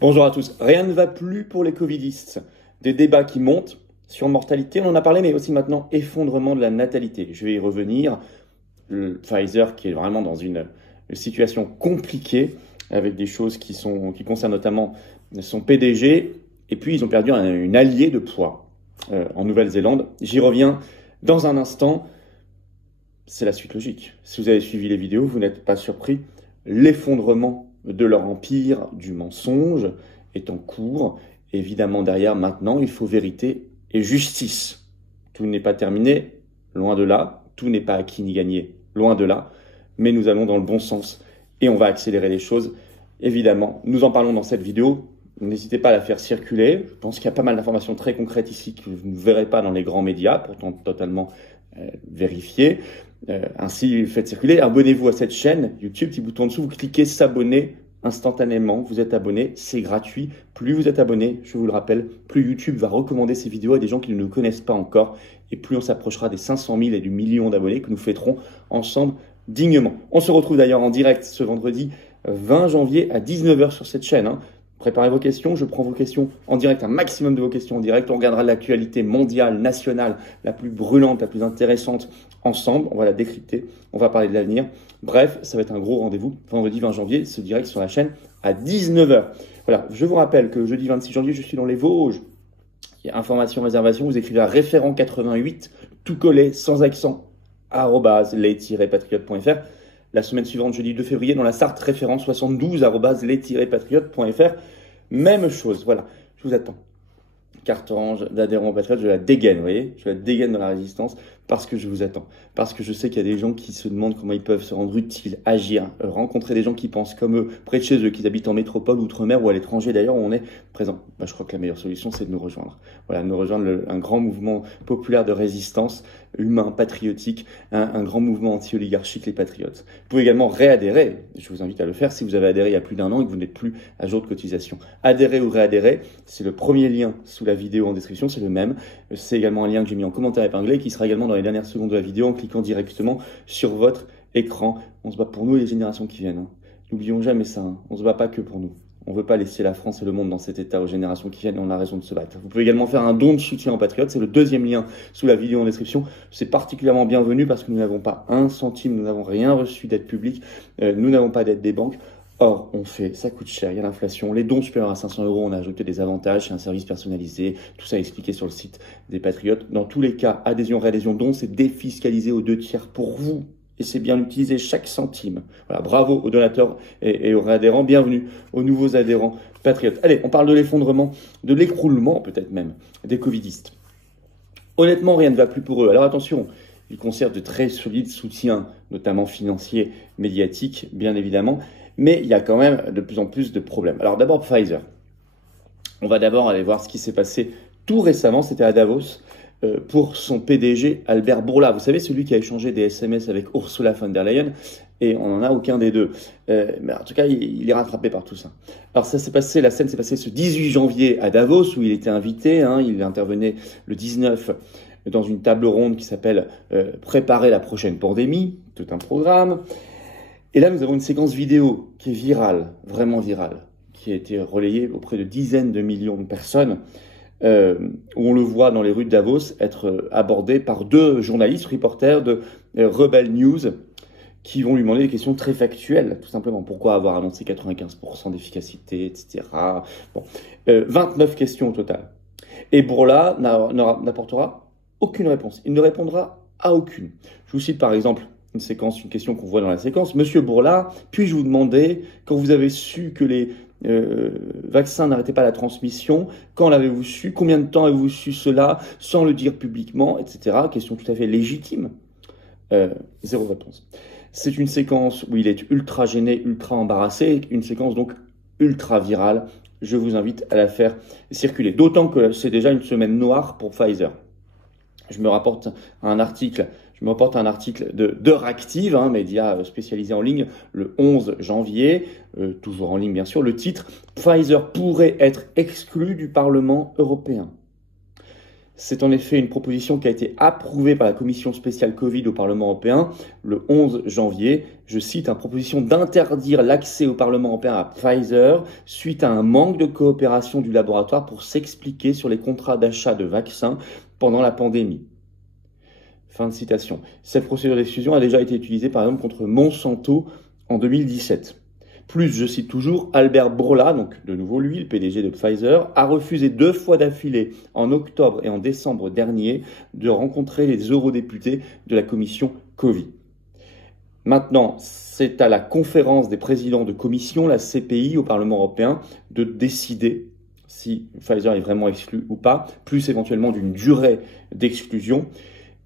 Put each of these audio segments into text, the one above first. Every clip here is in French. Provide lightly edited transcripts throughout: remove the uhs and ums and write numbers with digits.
Bonjour à tous. Rien ne va plus pour les covidistes. Des débats qui montent sur mortalité, on en a parlé, mais aussi maintenant effondrement de la natalité. Je vais y revenir. Le Pfizer qui est vraiment dans une situation compliquée avec des choses qui concernent notamment son PDG. Et puis ils ont perdu une alliée de poids en Nouvelle-Zélande. J'y reviens dans un instant. C'est la suite logique. Si vous avez suivi les vidéos, vous n'êtes pas surpris. L'effondrement de leur empire du mensonge est en cours. Évidemment, derrière, maintenant, il faut vérité et justice. Tout n'est pas terminé, loin de là. Tout n'est pas acquis ni gagné, loin de là. Mais nous allons dans le bon sens et on va accélérer les choses. Évidemment, nous en parlons dans cette vidéo. N'hésitez pas à la faire circuler. Je pense qu'il y a pas mal d'informations très concrètes ici que vous ne verrez pas dans les grands médias, pourtant totalement vérifiées. Ainsi, faites circuler. Abonnez-vous à cette chaîne YouTube, petit bouton en dessous, vous cliquez s'abonner instantanément. Vous êtes abonné, c'est gratuit. Plus vous êtes abonné, je vous le rappelle, plus YouTube va recommander ces vidéos à des gens qui ne nous connaissent pas encore. Et plus on s'approchera des 500 000 et du million d'abonnés que nous fêterons ensemble dignement. On se retrouve d'ailleurs en direct ce vendredi 20 janvier à 19 h sur cette chaîne. Préparez vos questions, je prends vos questions en direct, un maximum de vos questions en direct. On regardera l'actualité mondiale, nationale, la plus brûlante, la plus intéressante ensemble. On va la décrypter, on va parler de l'avenir. Bref, ça va être un gros rendez-vous. Vendredi 20 janvier, ce direct sur la chaîne à 19 h. Voilà, je vous rappelle que jeudi 26 janvier, je suis dans les Vosges. Il y a information, réservation, vous écrivez à référent 88, tout collé, sans accent, @les-patriotes.fr. La semaine suivante, jeudi 2 février, dans la Sarthe, référent 72, @les-patriotes.fr. Même chose, voilà, je vous attends. Carte orange d'adhérents aux Patriotes, je la dégaine, vous voyez, je la dégaine dans la résistance parce que je vous attends. Parce que je sais qu'il y a des gens qui se demandent comment ils peuvent se rendre utiles, agir, rencontrer des gens qui pensent comme eux, près de chez eux, qui habitent en métropole, outre-mer ou à l'étranger d'ailleurs où on est présent. Je crois que la meilleure solution, c'est de nous rejoindre. Voilà, de nous rejoindre un grand mouvement populaire de résistance, humain, patriotique, un grand mouvement anti-oligarchique, les Patriotes. Vous pouvez également réadhérer, je vous invite à le faire si vous avez adhéré il y a plus d'un an et que vous n'êtes plus à jour de cotisation. Adhérer ou réadhérer, c'est le premier lien sous la vidéo en description, c'est le même. C'est également un lien que j'ai mis en commentaire épinglé qui sera également dans les dernières secondes de la vidéo en cliquant directement sur votre écran. On se bat pour nous et les générations qui viennent. N'oublions jamais ça, on se bat pas que pour nous. On ne veut pas laisser la France et le monde dans cet état aux générations qui viennent et on a raison de se battre. Vous pouvez également faire un don de soutien aux Patriotes, c'est le deuxième lien sous la vidéo en description. C'est particulièrement bienvenu parce que nous n'avons pas un centime, nous n'avons rien reçu d'aide publique, nous n'avons pas d'aide des banques. Or, on fait, ça coûte cher, il y a l'inflation, les dons supérieurs à 500 €, on a ajouté des avantages, c'est un service personnalisé, tout ça est expliqué sur le site des Patriotes. Dans tous les cas, adhésion, réadhésion, don, c'est défiscalisé aux 2/3 pour vous. Et c'est bien utilisé chaque centime. Voilà, bravo aux donateurs et aux réadhérents. Bienvenue aux nouveaux adhérents Patriotes. Allez, on parle de l'effondrement, de l'écroulement peut-être même, des covidistes. Honnêtement, rien ne va plus pour eux. Alors attention, ils conservent de très solides soutiens, notamment financiers, médiatiques, bien évidemment. Mais il y a quand même de plus en plus de problèmes. Alors d'abord, Pfizer. On va d'abord aller voir ce qui s'est passé tout récemment, c'était à Davos, pour son PDG Albert Bourla. Vous savez, celui qui a échangé des SMS avec Ursula von der Leyen, et on n'en a aucun des deux. Mais en tout cas, il est rattrapé par tout ça. Alors ça s'est passé, la scène s'est passée ce 18 janvier à Davos, où il était invité, il intervenait le 19 dans une table ronde qui s'appelle « Préparer la prochaine pandémie », tout un programme. Et là, nous avons une séquence vidéo qui est virale, vraiment virale, qui a été relayée auprès de dizaines de millions de personnes, où on le voit dans les rues de Davos être abordé par deux journalistes, reporters de Rebel News, qui vont lui demander des questions très factuelles, tout simplement. Pourquoi avoir annoncé 95% d'efficacité, etc. Bon, 29 questions au total. Et Bourla n'apportera aucune réponse. Il ne répondra à aucune. Je vous cite par exemple une question qu'on voit dans la séquence. Monsieur Bourla, puis-je vous demander, quand vous avez su que les vaccins n'arrêtaient pas la transmission, quand l'avez-vous su, combien de temps avez-vous su cela, sans le dire publiquement, etc. Question tout à fait légitime. Zéro réponse. C'est une séquence où il est ultra gêné, ultra embarrassé, une séquence donc ultra virale. Je vous invite à la faire circuler. D'autant que c'est déjà une semaine noire pour Pfizer. Je me rapporte un article d'Heure Active, média spécialisé en ligne, le 11 janvier, toujours en ligne bien sûr. Le titre « Pfizer pourrait être exclu du Parlement européen ». C'est en effet une proposition qui a été approuvée par la commission spéciale Covid au Parlement européen le 11 janvier. Je cite, une proposition d'interdire l'accès au Parlement européen à Pfizer suite à un manque de coopération du laboratoire pour s'expliquer sur les contrats d'achat de vaccins pendant la pandémie. Fin de citation. Cette procédure d'exclusion a déjà été utilisée par exemple contre Monsanto en 2017. Plus, je cite toujours, Albert Bourla, donc de nouveau lui, le PDG de Pfizer, a refusé 2 fois d'affilée, en octobre et en décembre dernier, de rencontrer les eurodéputés de la commission Covid. Maintenant, c'est à la conférence des présidents de commission, la CPI, au Parlement européen, de décider si Pfizer est vraiment exclu ou pas, plus éventuellement d'une durée d'exclusion.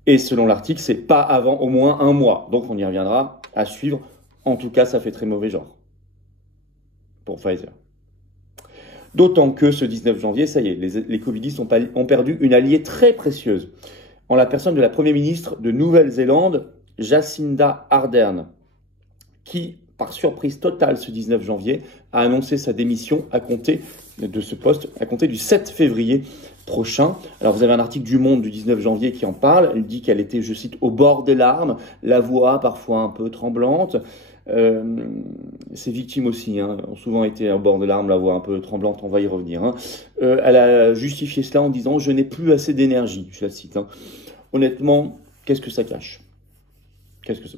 Et selon l'article, c'est pas avant au moins 1 mois. Donc on y reviendra à suivre. En tout cas, ça fait très mauvais genre pour Pfizer. D'autant que ce 19 janvier, ça y est, les covidistes ont perdu une alliée très précieuse, en la personne de la Première ministre de Nouvelle-Zélande, Jacinda Ardern, qui, par surprise totale ce 19 janvier, a annoncé sa démission à compter de ce poste, à compter du 7 février prochain. Alors vous avez un article du Monde du 19 janvier qui en parle, elle dit qu'elle était, je cite, au bord des larmes, la voix parfois un peu tremblante. Ses victimes aussi ont souvent été au bord de larmes, la voix un peu tremblante, on va y revenir. Elle a justifié cela en disant « je n'ai plus assez d'énergie », je la cite. Honnêtement, qu'est-ce que ça cache ?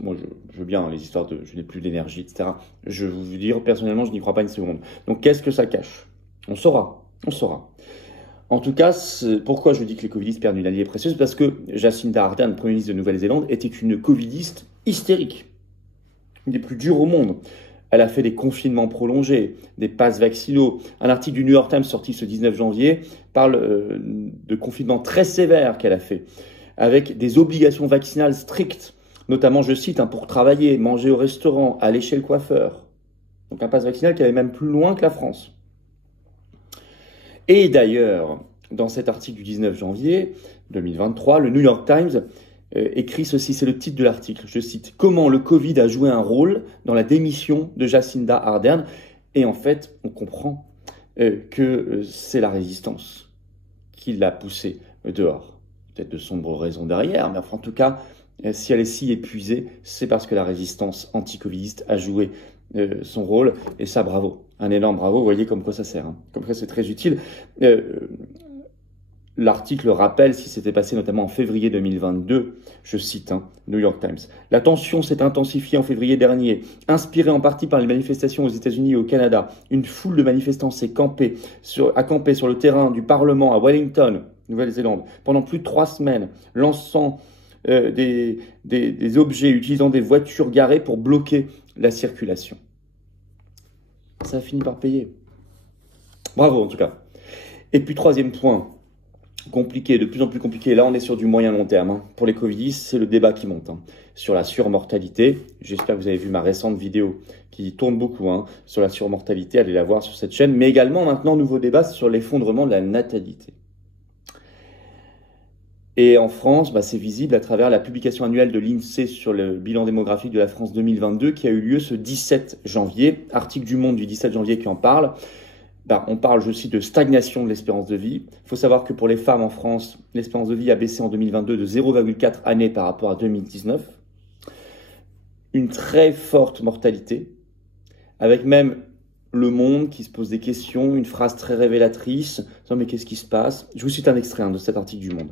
Moi, je veux bien les histoires de « je n'ai plus d'énergie », etc. Je vais vous dire, personnellement, je n'y crois pas une seconde. Donc, qu'est-ce que ça cache ? On saura. En tout cas, pourquoi je dis que les covidistes perdent une alliée précieuse ? Parce que Jacinda Ardern, Premier ministre de Nouvelle-Zélande, était une covidiste hystérique. Une des plus dures au monde. Elle a fait des confinements prolongés, des passes vaccinaux. Un article du New York Times sorti ce 19 janvier parle de confinements très sévères qu'elle a fait, avec des obligations vaccinales strictes, notamment, je cite, pour travailler, manger au restaurant, aller chez le coiffeur. Donc un pass vaccinal qui allait même plus loin que la France. Et d'ailleurs, dans cet article du 19 janvier 2023, le New York Times écrit ceci, c'est le titre de l'article, je cite, « Comment le Covid a joué un rôle dans la démission de Jacinda Ardern ?» Et en fait, on comprend que c'est la résistance qui l'a poussée dehors. Peut-être de sombres raisons derrière, mais enfin, en tout cas, si elle est si épuisée, c'est parce que la résistance anti-covidiste a joué son rôle. Et ça, bravo, un énorme bravo, vous voyez comme quoi ça sert, comme quoi c'est très utile. L'article rappelle ce qui s'était passé notamment en février 2022, je cite, New York Times. « La tension s'est intensifiée en février dernier, inspirée en partie par les manifestations aux États-Unis et au Canada. Une foule de manifestants a campé sur le terrain du Parlement à Wellington, Nouvelle-Zélande, pendant plus de 3 semaines, lançant des objets, utilisant des voitures garées pour bloquer la circulation. » Ça a fini par payer. Bravo en tout cas. Et puis 3e point, compliqué, de plus en plus compliqué. Là, on est sur du moyen long terme. Pour les covidistes, c'est le débat qui monte sur la surmortalité. J'espère que vous avez vu ma récente vidéo qui tourne beaucoup sur la surmortalité. Allez la voir sur cette chaîne. Mais également, maintenant, nouveau débat sur l'effondrement de la natalité. Et en France, c'est visible à travers la publication annuelle de l'INSEE sur le bilan démographique de la France 2022 qui a eu lieu ce 17 janvier. Article du Monde du 17 janvier qui en parle. On parle, je cite, de stagnation de l'espérance de vie. Il faut savoir que pour les femmes en France, l'espérance de vie a baissé en 2022 de 0,4 années par rapport à 2019. Une très forte mortalité, avec même Le Monde qui se pose des questions, une phrase très révélatrice. Non mais qu'est-ce qui se passe ? Je vous cite un extrait de cet article du Monde.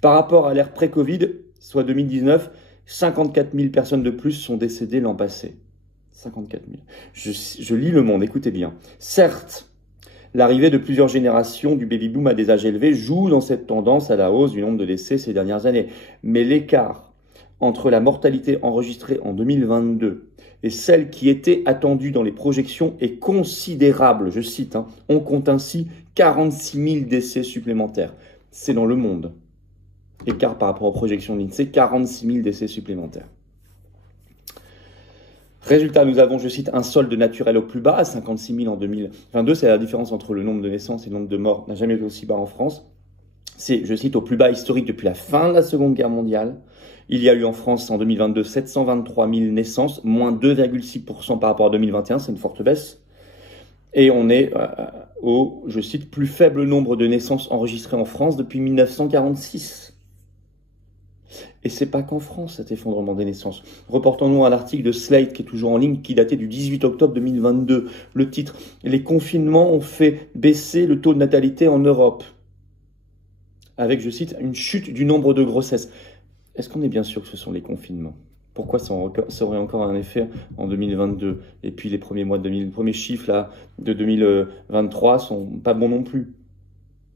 Par rapport à l'ère pré-Covid, soit 2019, 54 000 personnes de plus sont décédées l'an passé. 54 000. Je lis Le Monde, écoutez bien. Certes, l'arrivée de plusieurs générations du baby-boom à des âges élevés joue dans cette tendance à la hausse du nombre de décès ces dernières années. Mais l'écart entre la mortalité enregistrée en 2022 et celle qui était attendue dans les projections est considérable. Je cite, on compte ainsi 46 000 décès supplémentaires. C'est dans Le Monde. Écart par rapport aux projections de l'INSEE, 46 000 décès supplémentaires. Résultat, nous avons, je cite, un solde naturel au plus bas, à 56 000 en 2022. C'est la différence entre le nombre de naissances et le nombre de morts n'a jamais été aussi bas en France. C'est, je cite, au plus bas historique depuis la fin de la Seconde Guerre mondiale. Il y a eu en France en 2022 723 000 naissances, moins 2,6% par rapport à 2021, c'est une forte baisse. Et on est au, je cite, plus faible nombre de naissances enregistrées en France depuis 1946. Et c'est pas qu'en France cet effondrement des naissances. Reportons-nous à l'article de Slate qui est toujours en ligne, qui datait du 18 octobre 2022. Le titre: les confinements ont fait baisser le taux de natalité en Europe. Avec, je cite, une chute du nombre de grossesses. Est-ce qu'on est bien sûr que ce sont les confinements? Pourquoi ça aurait encore un effet en 2022? Et puis les premiers mois de les premiers chiffres là, de 2023 sont pas bons non plus.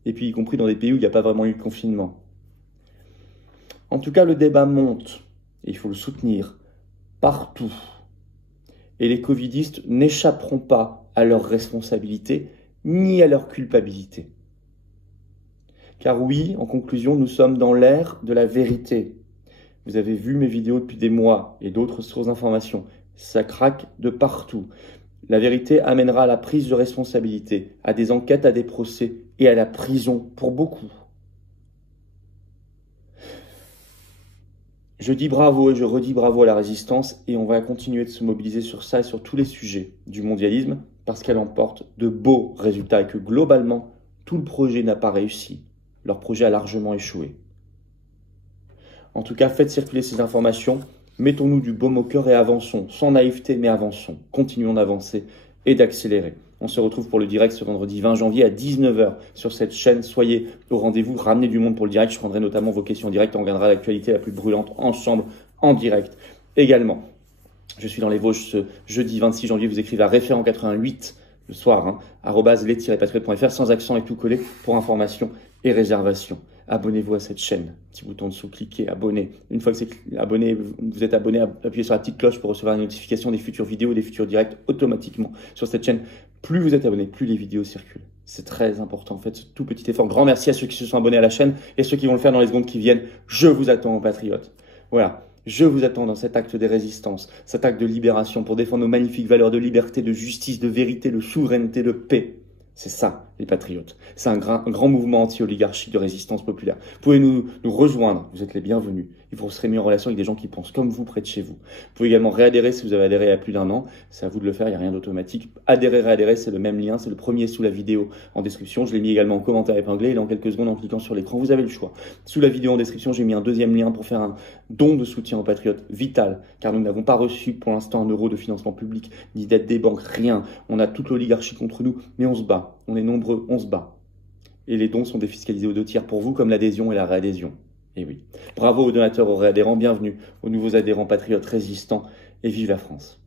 Et puis y compris dans des pays où il n'y a pas vraiment eu de confinement. En tout cas, le débat monte, et il faut le soutenir, partout. Et les covidistes n'échapperont pas à leurs responsabilités, ni à leur culpabilité. Car oui, en conclusion, nous sommes dans l'ère de la vérité. Vous avez vu mes vidéos depuis des mois et d'autres sources d'informations. Ça craque de partout. La vérité amènera à la prise de responsabilité, à des enquêtes, à des procès et à la prison pour beaucoup. Je dis bravo et je redis bravo à la résistance et on va continuer de se mobiliser sur ça et sur tous les sujets du mondialisme parce qu'elle emporte de beaux résultats et que globalement, tout le projet n'a pas réussi. Leur projet a largement échoué. En tout cas, faites circuler ces informations, mettons-nous du baume au cœur et avançons, sans naïveté mais avançons. Continuons d'avancer et d'accélérer. On se retrouve pour le direct ce vendredi 20 janvier à 19h sur cette chaîne. Soyez au rendez-vous, ramenez du monde pour le direct. Je prendrai notamment vos questions en direct et on regardera l'actualité la plus brûlante ensemble en direct. Également, je suis dans les Vosges ce jeudi 26 janvier. Vous écrivez à référent88 le soir, @les-patriotes.fr sans accent et tout collé pour information et réservation. Abonnez-vous à cette chaîne. Petit bouton dessous, cliquez, abonnez. Une fois que c'est abonné, vous êtes abonné, appuyez sur la petite cloche pour recevoir les notifications des futures vidéos, des futurs directs automatiquement sur cette chaîne. Plus vous êtes abonné, plus les vidéos circulent. C'est très important. Faites ce tout petit effort. Grand merci à ceux qui se sont abonnés à la chaîne et ceux qui vont le faire dans les secondes qui viennent. Je vous attends, patriotes. Voilà. Je vous attends dans cet acte des résistances, cet acte de libération pour défendre nos magnifiques valeurs de liberté, de justice, de vérité, de souveraineté, de paix. C'est ça, les patriotes. C'est un grand mouvement anti-oligarchique de résistance populaire. Vous pouvez nous rejoindre, vous êtes les bienvenus. Et vous serez mis en relation avec des gens qui pensent comme vous près de chez vous. Vous pouvez également réadhérer si vous avez adhéré il y a plus d'1 an. C'est à vous de le faire, il n'y a rien d'automatique. Adhérer, réadhérer, c'est le même lien, c'est le premier sous la vidéo en description. Je l'ai mis également en commentaire épinglé et dans quelques secondes en cliquant sur l'écran, vous avez le choix. Sous la vidéo en description, j'ai mis un deuxième lien pour faire un don de soutien aux patriotes vital, car nous n'avons pas reçu pour l'instant 1 euro de financement public, ni d'aide des banques, rien. On a toute l'oligarchie contre nous, mais on se bat. On est nombreux, on se bat. Et les dons sont défiscalisés aux 2 tiers pour vous, comme l'adhésion et la réadhésion. Et oui. Bravo aux donateurs, aux réadhérents, bienvenue aux nouveaux adhérents patriotes résistants et vive la France.